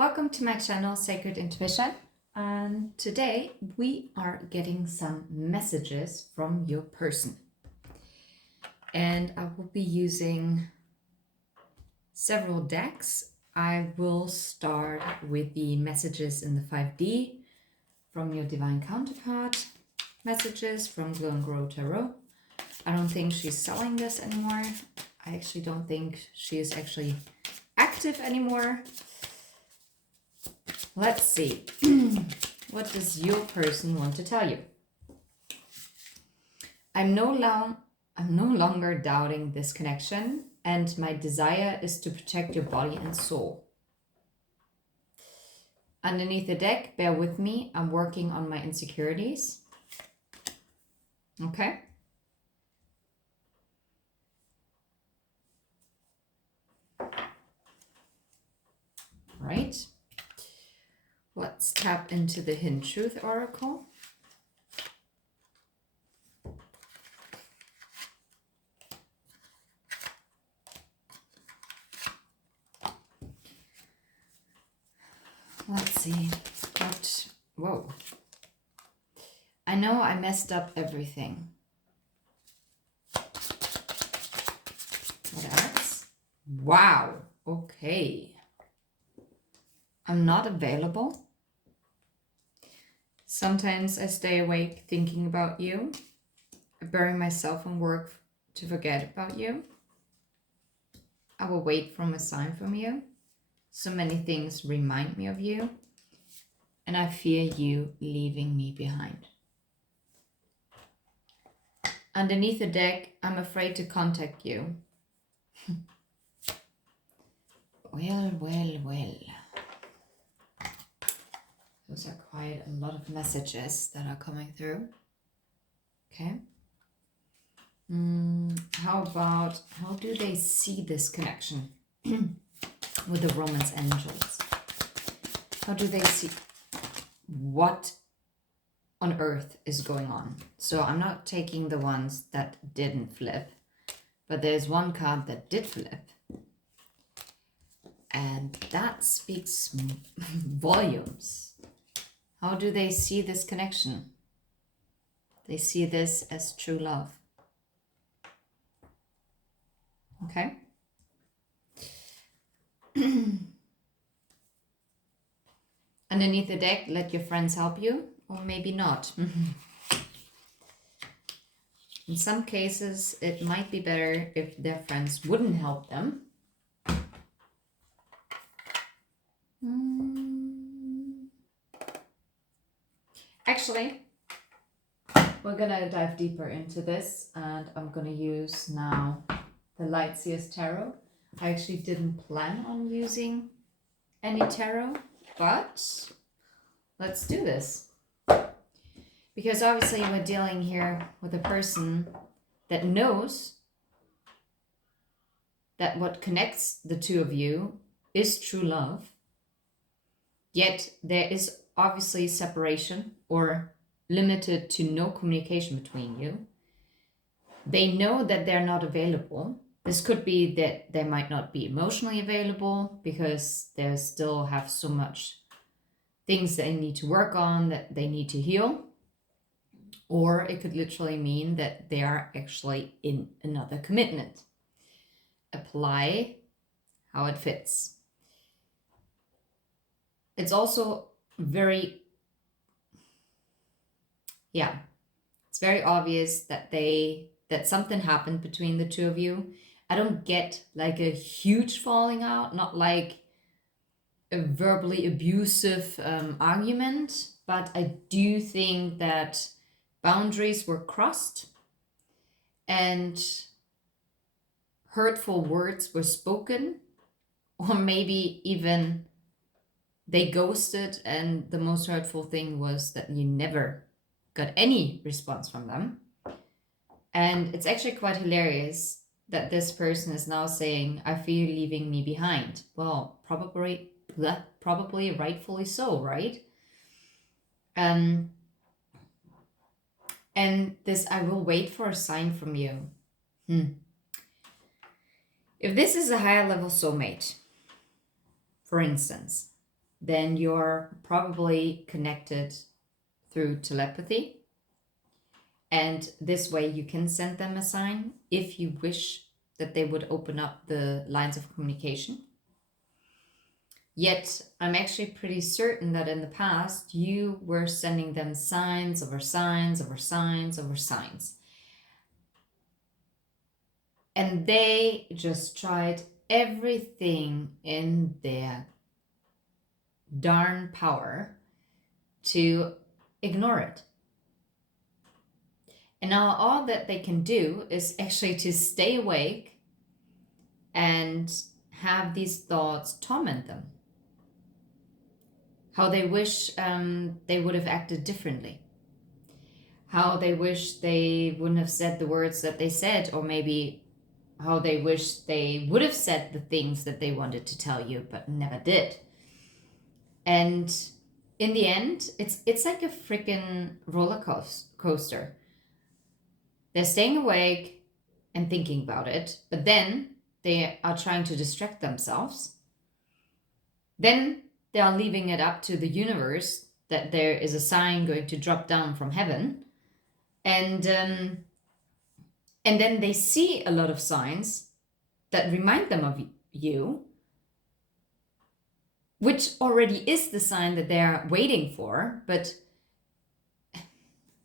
Welcome to my channel Sacred Intuition, and today we are getting some messages from your person, and I will be using several decks. I will start with the messages in the 5D from your divine counterpart, messages from Glow and Grow Tarot. I don't think she's selling this anymore. I actually don't think she is actually active anymore. Let's see. What does your person want to tell you? I'm no longer doubting this connection, and my desire is to protect your body and soul. Underneath the deck, bear with me, I'm working on my insecurities. Okay. Right. Let's tap into the Hidden Truth Oracle. Let's see. Whoa. I know I messed up everything. What else? Wow. Okay. I'm not available. Sometimes I stay awake thinking about you. I bury myself in work to forget about you. I will wait for a sign from you. So many things remind me of you. And I fear you leaving me behind. Underneath the deck, I'm afraid to contact you. Well. Those are quite a lot of messages that are coming through. Okay. How do they see this connection with the Romance Angels? How do they see what on earth is going on? So I'm not taking the ones that didn't flip, but there's one card that did flip. And that speaks volumes. How do they see this connection? They see this as true love. Okay. Underneath the deck, let your friends help you, or maybe not. In some cases, it might be better if their friends wouldn't help them. Actually, we're gonna dive deeper into this, and I'm gonna use now the Lightseers Tarot. I actually didn't plan on using any tarot, but let's do this. Because obviously we're dealing here with a person that knows that what connects the two of you is true love. Yet there is obviously separation or limited to no communication between you. They know that they're not available. This could be that they might not be emotionally available because they still have so much things they need to work on, that they need to heal. Or it could literally mean that they are actually in another commitment. Apply how it fits. It's also very obvious that something happened between the two of you. I don't get like a huge falling out, not like a verbally abusive argument, but I do think that boundaries were crossed and hurtful words were spoken, or maybe even they ghosted, and the most hurtful thing was that you never got any response from them. And it's actually quite hilarious that this person is now saying, I fear you leaving me behind. Well, probably rightfully so, right? And this, I will wait for a sign from you. If this is a higher level soulmate, for instance, then you're probably connected through telepathy. And this way you can send them a sign if you wish that they would open up the lines of communication. Yet I'm actually pretty certain that in the past you were sending them signs over signs over signs over signs. And they just tried everything in their darn power to ignore it. And now all that they can do is actually to stay awake and have these thoughts torment them. How they wish they would have acted differently. How they wish they wouldn't have said the words that they said, or maybe how they wish they would have said the things that they wanted to tell you but never did. And in the end, it's like a freaking roller coaster. They're staying awake and thinking about it, but then they are trying to distract themselves. Then they are leaving it up to the universe that there is a sign going to drop down from heaven. And then they see a lot of signs that remind them of you, which already is the sign that they're waiting for, but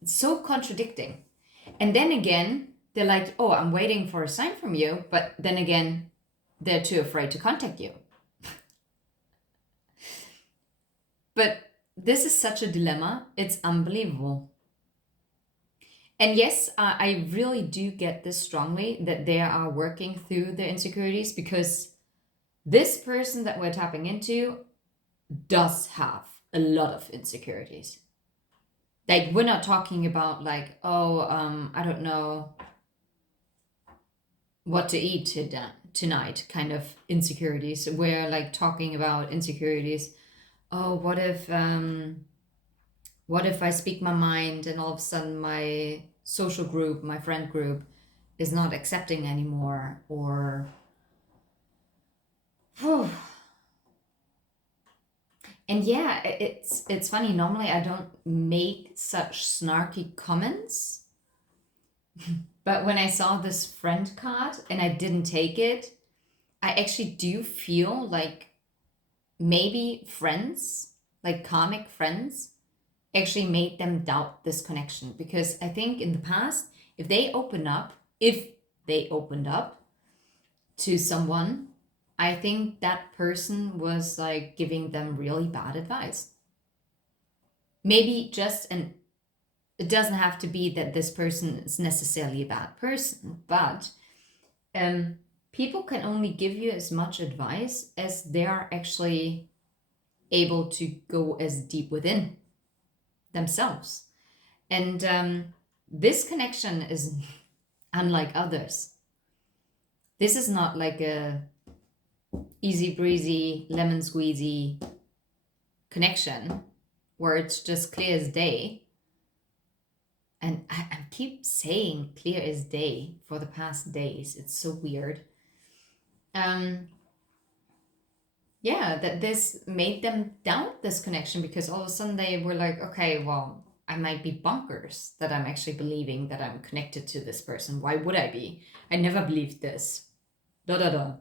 it's so contradicting. And then again, they're like, oh, I'm waiting for a sign from you, but then again, they're too afraid to contact you. But this is such a dilemma, it's unbelievable. And yes, I really do get this strongly, that they are working through their insecurities, because this person that we're tapping into does have a lot of insecurities. Like, we're not talking about like, oh, I don't know what to eat tonight kind of insecurities. We're like talking about insecurities. Oh, what if I speak my mind and all of a sudden my social group, my friend group, is not accepting anymore? Or and yeah, it's funny. Normally I don't make such snarky comments, but when I saw this friend card and I didn't take it, I actually do feel like maybe friends, like karmic friends, actually made them doubt this connection. Because I think in the past, if they opened up to someone, I think that person was like giving them really bad advice. Maybe and it doesn't have to be that this person is necessarily a bad person, but people can only give you as much advice as they are actually able to go as deep within themselves. And this connection is unlike others. This is not like a easy breezy, lemon squeezy connection where it's just clear as day. And I keep saying clear as day for the past days. It's so weird. Yeah, that this made them doubt this connection, because all of a sudden they were like, okay, well, I might be bonkers that I'm actually believing that I'm connected to this person. Why would I be? I never believed this. Da da da.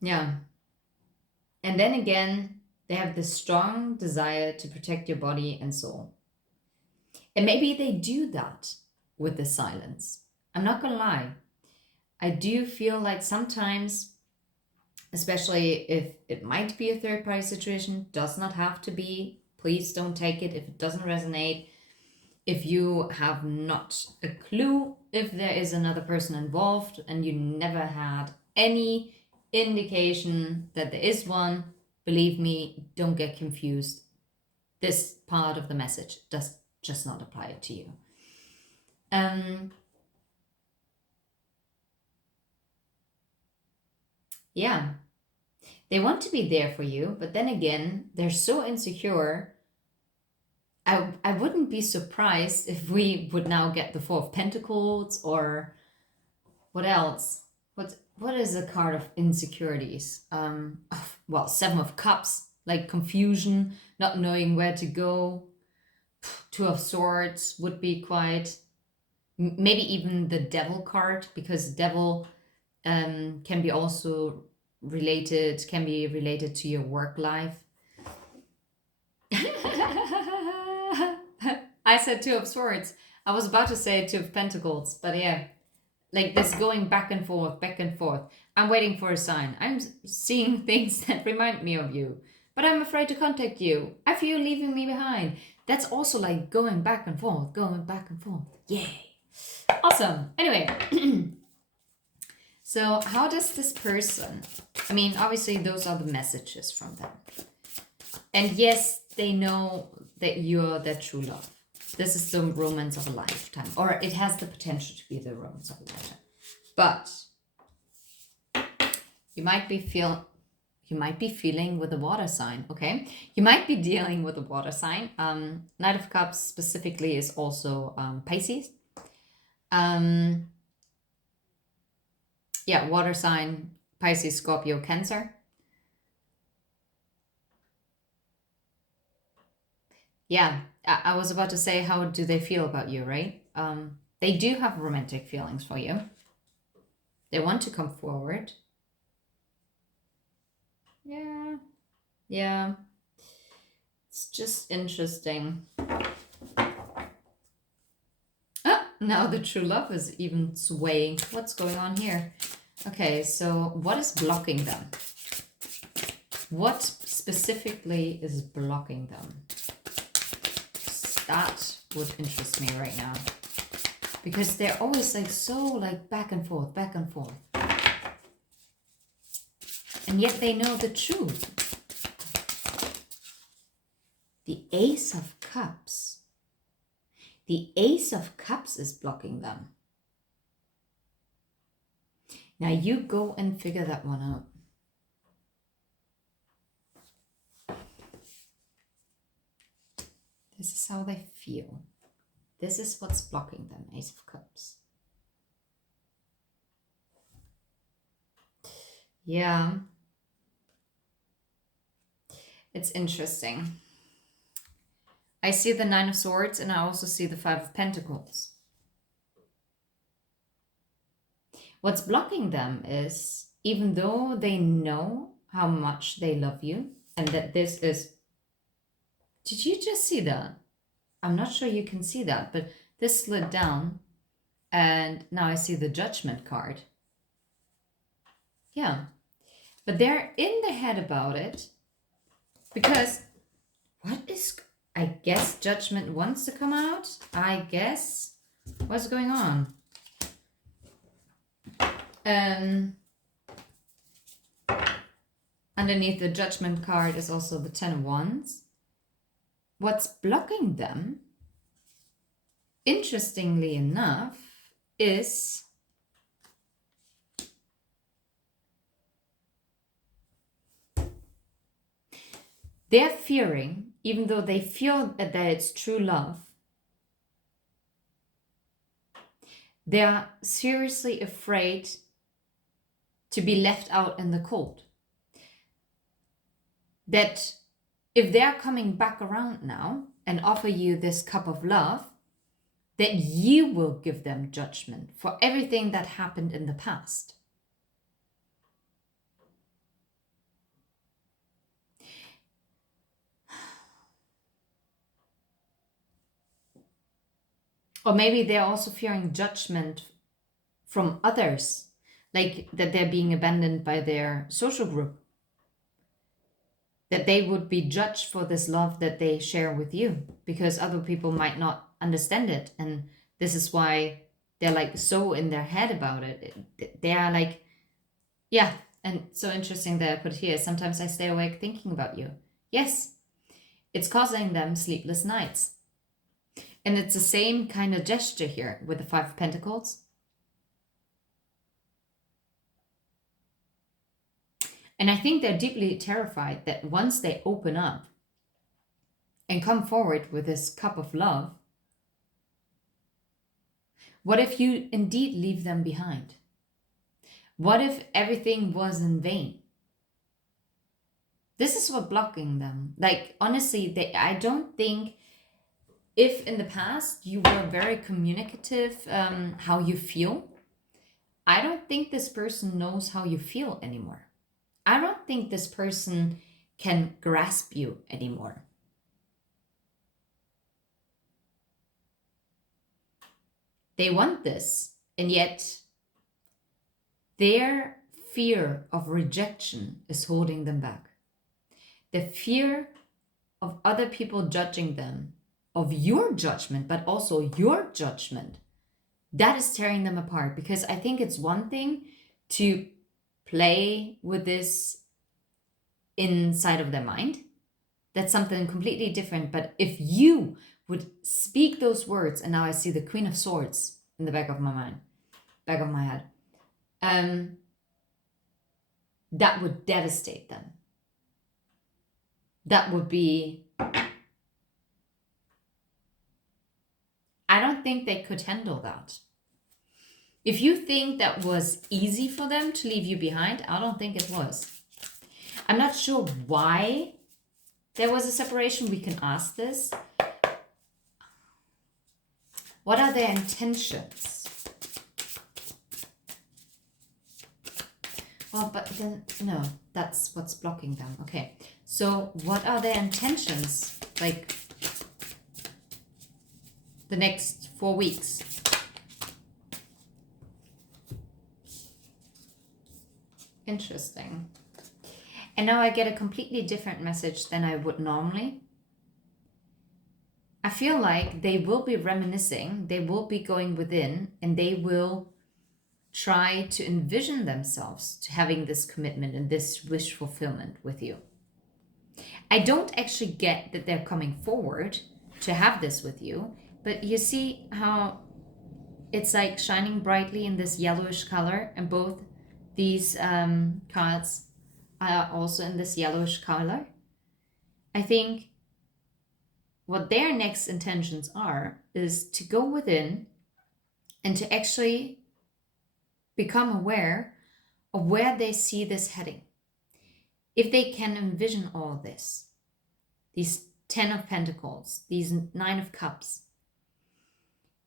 Yeah. And then again, they have this strong desire to protect your body and soul. And maybe they do that with the silence. I'm not gonna lie. I do feel like sometimes, especially if it might be a third party situation, does not have to be. Please don't take it if it doesn't resonate. If you have not a clue if there is another person involved and you never had any indication that there is one, believe me, don't get confused. This part of the message does just not apply to you. Yeah. They want to be there for you, but then again, they're so insecure. I wouldn't be surprised if we would now get the Four of Pentacles, or what else? What is a card of insecurities? Well, Seven of Cups. like confusion, not knowing where to go. Two of Swords would be quite, maybe even the Devil card, because Devil can be also related, can be related to your work life. I said Two of Swords. I was about to say Two of Pentacles, but yeah, like this going back and forth, back and forth. I'm waiting for a sign. I'm seeing things that remind me of you, but I'm afraid to contact you. I feel you leaving me behind. That's also like going back and forth, going back and forth. Yay. Awesome. Anyway, so how does this person, I mean, obviously those are the messages from them. And yes, they know that you're their true love. This is the romance of a lifetime, or it has the potential to be the romance of a lifetime. But you might be feeling with a water sign, okay? You might be dealing with a water sign. Knight of Cups specifically is also Pisces. Yeah, water sign, Pisces, Scorpio, Cancer. Yeah, I was about to say, how do they feel about you, right? They do have romantic feelings for you. They want to come forward. Yeah. It's just interesting. Ah, now the true love is even swaying. What's going on here? Okay, so what is blocking them? What specifically is blocking them? That would interest me right now. Because they're always like so like back and forth, back and forth. And yet they know the truth. The Ace of Cups. The Ace of Cups is blocking them. Now you go and figure that one out. This is how they feel. This is what's blocking them, Ace of Cups. Yeah. It's interesting. I see the Nine of Swords and I also see the Five of Pentacles. What's blocking them is, even though they know how much they love you and that this is... Did you just see that? I'm not sure you can see that, but this slid down and now I see the Judgment card. Yeah. But they're in the head about it because what is... I guess Judgment wants to come out. I guess. What's going on? Underneath the Judgment card is also the Ten of Wands. What's blocking them, interestingly enough, is they're fearing, even though they feel that it's true love, they're seriously afraid to be left out in the cold. That if they're coming back around now and offer you this cup of love, that you will give them judgment for everything that happened in the past. Or maybe they're also fearing judgment from others, like that they're being abandoned by their social group. That they would be judged for this love that they share with you because other people might not understand it. And this is why they're like so in their head about it. They are like, yeah. And so interesting that I put here, sometimes I stay awake thinking about you. Yes, it's causing them sleepless nights. And it's the same kind of gesture here with the Five of Pentacles. And I think they're deeply terrified that once they open up and come forward with this cup of love, what if you indeed leave them behind? What if everything was in vain? This is what blocking them. Like, honestly, I don't think, if in the past you were very communicative, how you feel, I don't think this person knows how you feel anymore. I don't think this person can grasp you anymore. They want this, and yet their fear of rejection is holding them back. The fear of other people judging them, of your judgment, but also your judgment, that is tearing them apart. Because I think it's one thing to play with this inside of their mind. That's something completely different. But if you would speak those words, and now I see the Queen of Swords in the back of my head, that would devastate them. That would be, I don't think they could handle that. If you think that was easy for them to leave you behind, I don't think it was. I'm not sure why there was a separation. We can ask this. What are their intentions? Well, but then, no, that's what's blocking them. Okay, so what are their intentions? Like, the next 4 weeks. Interesting. And now I get a completely different message than I would normally. I feel like they will be reminiscing, they will be going within, and they will try to envision themselves to having this commitment and this wish fulfillment with you. I don't actually get that they're coming forward to have this with you, but you see how it's like shining brightly in this yellowish color, and both these cards are also in this yellowish color. I think what their next intentions are is to go within and to actually become aware of where they see this heading. If they can envision all this, these 10 of Pentacles, these 9 of Cups,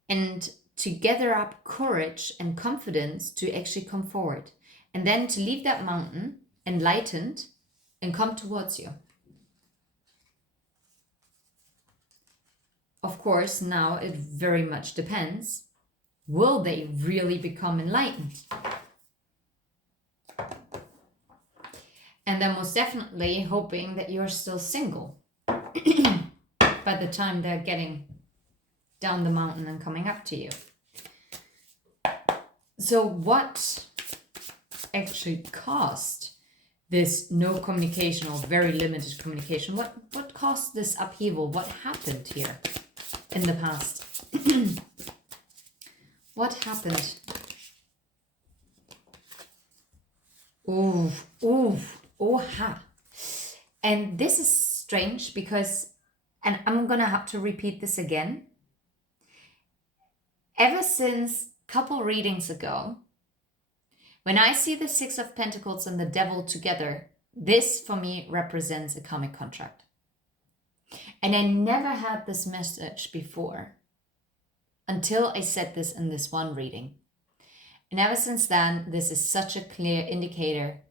and to gather up courage and confidence to actually come forward, and then to leave that mountain enlightened and come towards you. Of course, now it very much depends. Will they really become enlightened? And they're most definitely hoping that you're still single by the time they're getting down the mountain and coming up to you. So what actually caused this no communication or very limited communication? What caused this upheaval? What happened here in the past? What happened? Ooh, ha. And this is strange because, and I'm gonna have to repeat this again. Ever since a couple readings ago, when I see the 6 of Pentacles and the Devil together, this for me represents a karmic contract. And I never had this message before until I said this in this one reading. And ever since then, this is such a clear indicator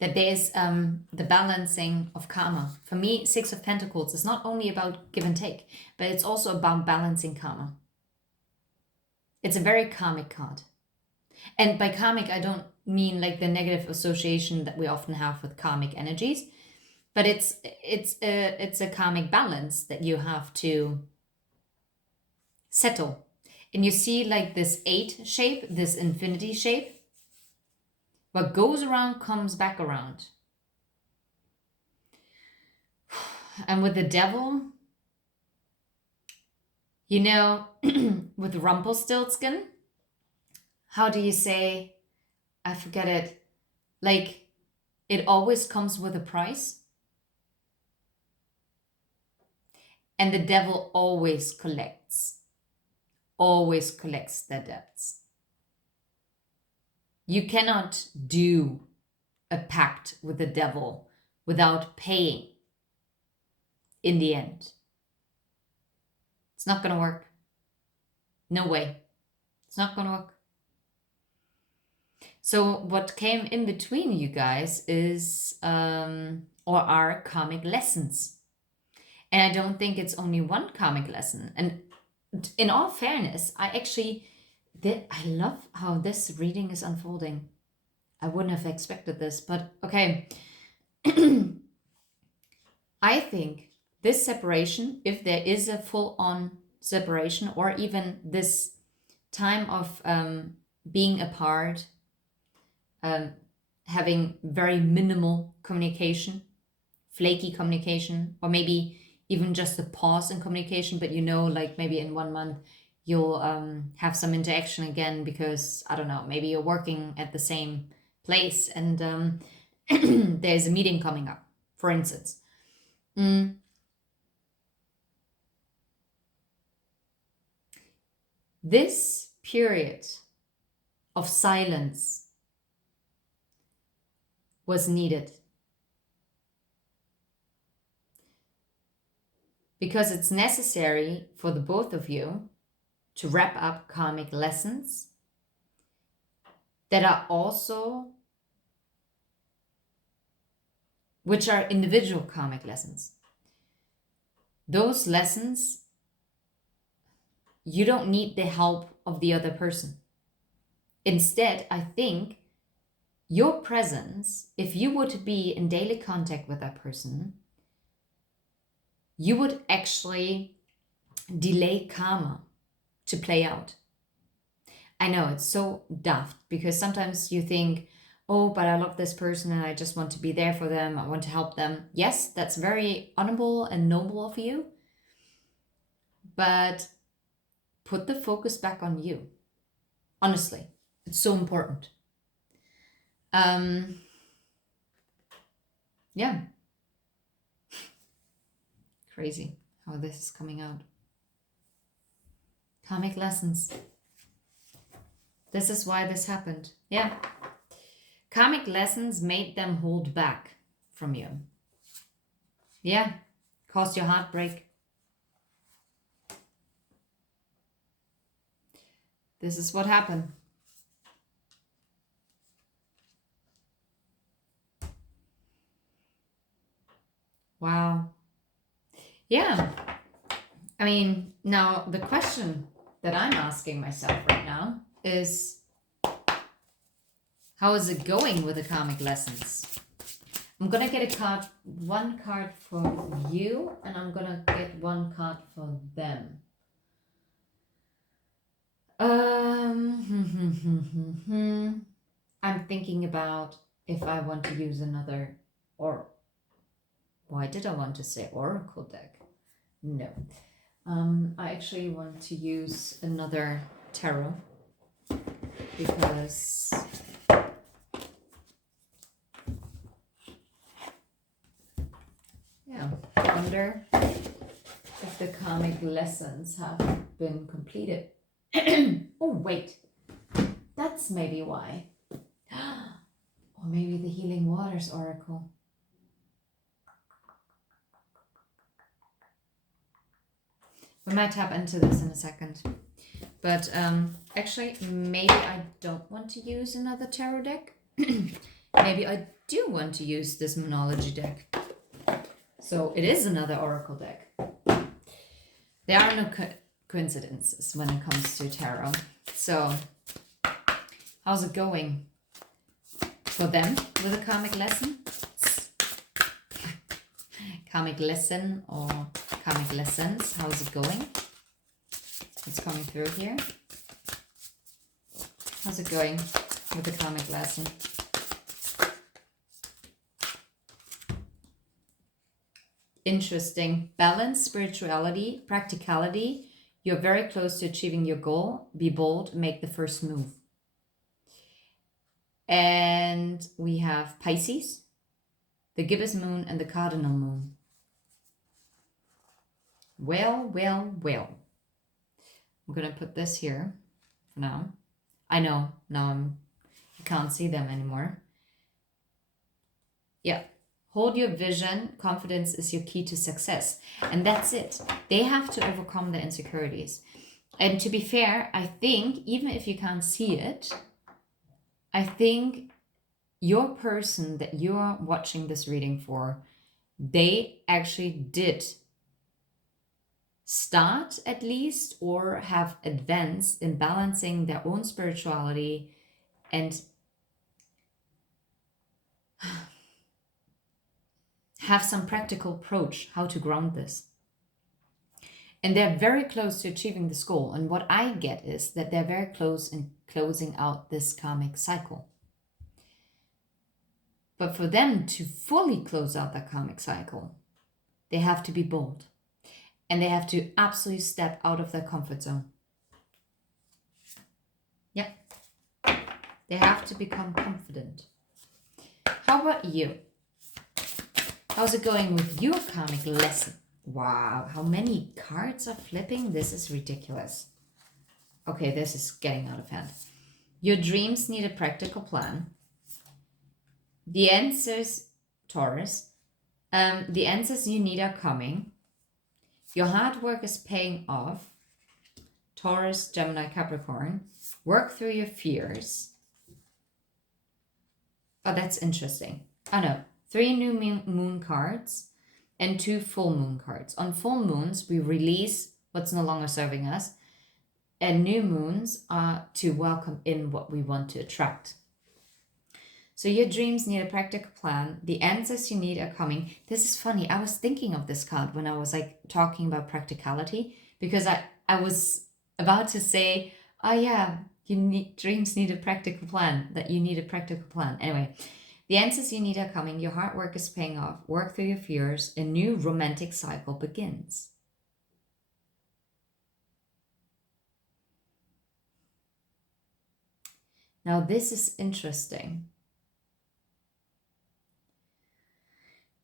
that there's the balancing of karma. For me, 6 of Pentacles is not only about give and take, but it's also about balancing karma. It's a very karmic card. And by karmic, I don't mean like the negative association that we often have with karmic energies, but it's a karmic balance that you have to settle. And you see like this 8 shape, this infinity shape. What goes around comes back around. And with the Devil, you know, with Rumpelstiltskin, how do you say, I forget it, like it always comes with a price. And the Devil always collects their debts. You cannot do a pact with the Devil without paying in the end. It's not going to work. No way. It's not going to work. So what came in between you guys is, or are karmic lessons. And I don't think it's only one karmic lesson. And in all fairness, I love how this reading is unfolding. I wouldn't have expected this, but okay. I think this separation, if there is a full-on separation, or even this time of being apart, having very minimal communication, flaky communication, or maybe even just a pause in communication, but like maybe in 1 month you'll have some interaction again because, I don't know, maybe you're working at the same place and there's a meeting coming up, for instance. This period of silence was needed because it's necessary for the both of you to wrap up karmic lessons that are also, which are individual karmic lessons. Those lessons, you don't need the help of the other person. Instead, I think your presence, if you were to be in daily contact with that person, you would actually delay karma to play out. I know it's so daft because sometimes you think, oh, but I love this person and I just want to be there for them. I want to help them. Yes, that's very honorable and noble of you. But put the focus back on you. Honestly, it's so important. Yeah. Crazy how this is coming out. Karmic lessons. This is why this happened. Yeah. Karmic lessons made them hold back from you. Yeah. Caused your heartbreak. This is what happened. Wow. Yeah. I mean, now the question that I'm asking myself right now is, how is it going with the karmic lessons? I'm gonna get one card for you, and I'm gonna get one card for them. I'm thinking about if I want to use another, or why did I want to say oracle deck? No. I actually want to use another tarot because I wonder if the karmic lessons have been completed. Oh, wait. That's maybe why. Or maybe the Healing Waters Oracle. We might tap into this in a second. But actually, maybe I don't want to use another tarot deck. Maybe I do want to use this Monology deck. So it is another oracle deck. There are no coincidences when it comes to tarot. So how's it going for them with a karmic lesson? Karmic lesson or karmic lessons. How's it going? It's coming through here. How's it going with the karmic lesson? Interesting. Balance, spirituality, practicality. You're very close to achieving your goal. Be bold, make the first move. And we have Pisces, the gibbous moon, and the cardinal moon. Well. I'm going to put this here for now. I know, now you can't see them anymore. Yeah, Hold your vision. Confidence is your key to success. And that's it. They have to overcome their insecurities. And to be fair, I think, even if you can't see it, I think your person that you're watching this reading for, they actually did start at least or have advanced in balancing their own spirituality and have some practical approach how to ground this. And they're very close to achieving this goal. And what I get is that they're very close in closing out this karmic cycle. But for them to fully close out that karmic cycle, they have to be bold. And they have to absolutely step out of their comfort zone. Yep. They have to become confident. How about you? How's it going with your karmic lesson? Wow, how many cards are flipping? This is ridiculous. Okay, this is getting out of hand. Your dreams need a practical plan. The answers, Taurus, the answers you need are coming. Your hard work is paying off. Taurus, Gemini, Capricorn. Work through your fears. Oh, that's interesting. Oh no, 3 new moon cards and 2 full moon cards. On full moons, we release what's no longer serving us. And new moons are to welcome in what we want to attract. So your dreams need a practical plan. The answers you need are coming. This is funny. I was thinking of this card when I was like talking about practicality, because I was about to say, oh yeah, dreams need a practical plan, that you need a practical plan. Anyway, the answers you need are coming. Your hard work is paying off. Work through your fears. A new romantic cycle begins. Now this is interesting.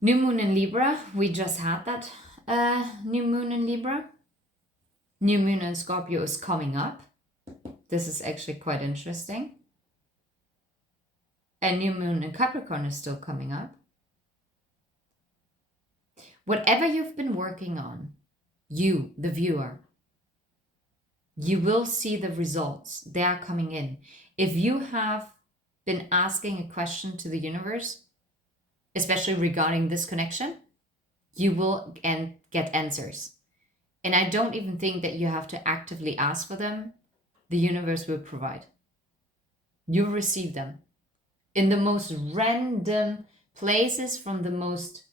New moon in Libra. We just had that new moon in Libra. New moon in Scorpio is coming up. This is actually quite interesting. And new moon in Capricorn is still coming up. Whatever you've been working on, you, the viewer, you will see the results. They are coming in. If you have been asking a question to the universe, especially regarding this connection, you will get answers. And I don't even think that you have to actively ask for them. The universe will provide. You'll receive them in the most random places, from the most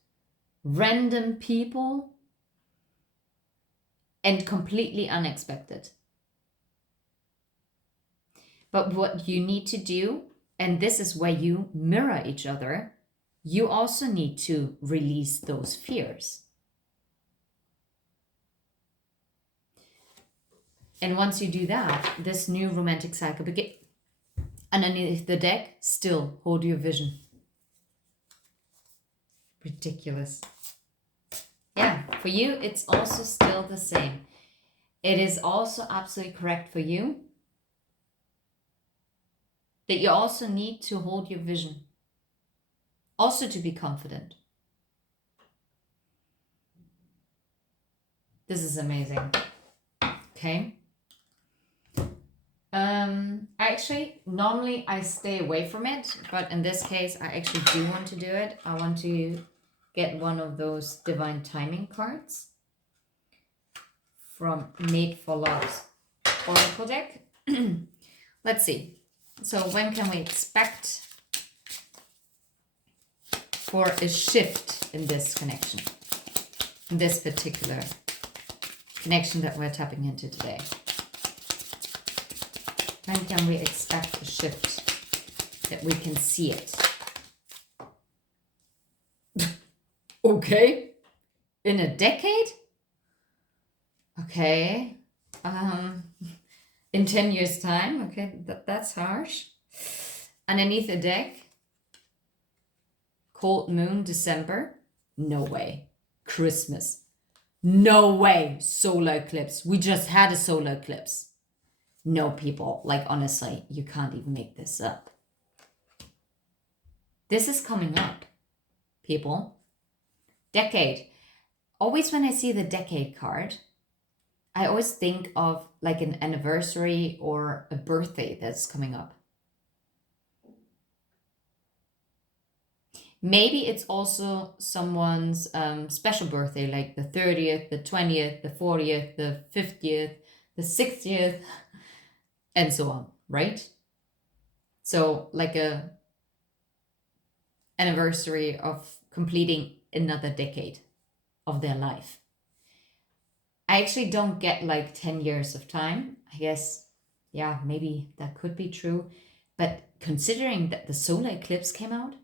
random people, and completely unexpected. But what you need to do, and this is where you mirror each other, you also need to release those fears. And once you do that, this new romantic cycle begins. Underneath the deck, still hold your vision. Ridiculous. Yeah, for you, it's also still the same. It is also absolutely correct for you that you also need to hold your vision. Also to be confident. This is amazing. Okay. Actually, normally I stay away from it, but in this case, I actually do want to do it. I want to get one of those Divine Timing cards from Made for Love's Oracle deck. Let's see. So when can we expect for a shift in this connection? In this particular connection that we're tapping into today. When can we expect a shift that we can see it? Okay. In a decade? Okay. In 10 years' time? Okay, that's harsh. Underneath the deck, cold moon, December. No way. Christmas. No way. Solar eclipse. We just had a solar eclipse. No, people, like honestly, you can't even make this up. This is coming up. people. Decade. Always when I see the decade card, I always think of like an anniversary or a birthday that's coming up. Maybe it's also someone's special birthday, like the 30th, the 20th, the 40th, the 50th, the 60th, and so on, right? So, like a anniversary of completing another decade of their life. I actually don't get like 10 years of time. I guess, yeah, maybe that could be true. But considering that the solar eclipse came out,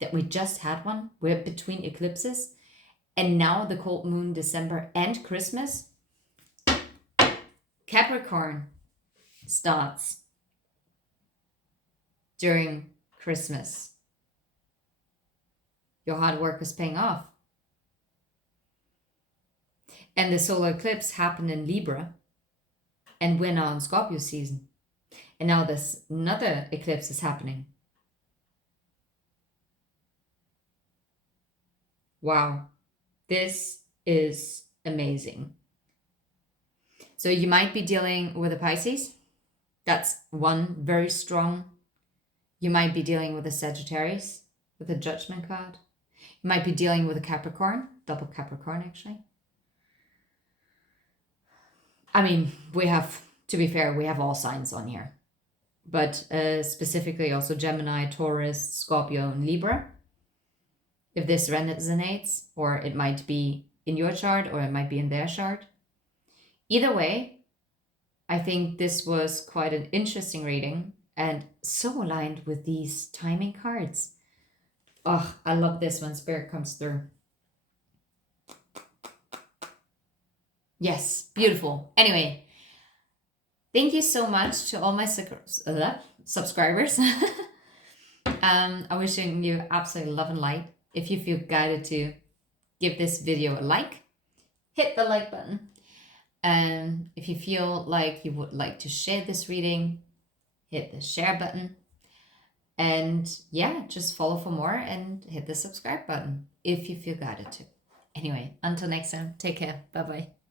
that we just had one, we're between eclipses, and now the cold moon, December, and Christmas, Capricorn starts during Christmas. Your hard work is paying off. And the solar eclipse happened in Libra, and we're now in Scorpio season. And now this another eclipse is happening. Wow, this is amazing. So you might be dealing with a Pisces. That's one very strong. You might be dealing with a Sagittarius with a Judgment card. You might be dealing with a Capricorn, double Capricorn actually. I mean, we have, to be fair, we have all signs on here. But specifically also Gemini, Taurus, Scorpio, and Libra. If this resonates, or it might be in your chart or it might be in their chart. Either way, I think this was quite an interesting reading and so aligned with these timing cards. Oh, I love this when Spirit comes through. Yes, beautiful. Anyway, thank you so much to all my subscribers. I'm wishing you absolute love and light. If you feel guided to give this video a like, hit the like button. And if you feel like you would like to share this reading, hit the share button. And yeah, just follow for more and hit the subscribe button if you feel guided to. Anyway, until next time, take care. Bye-bye.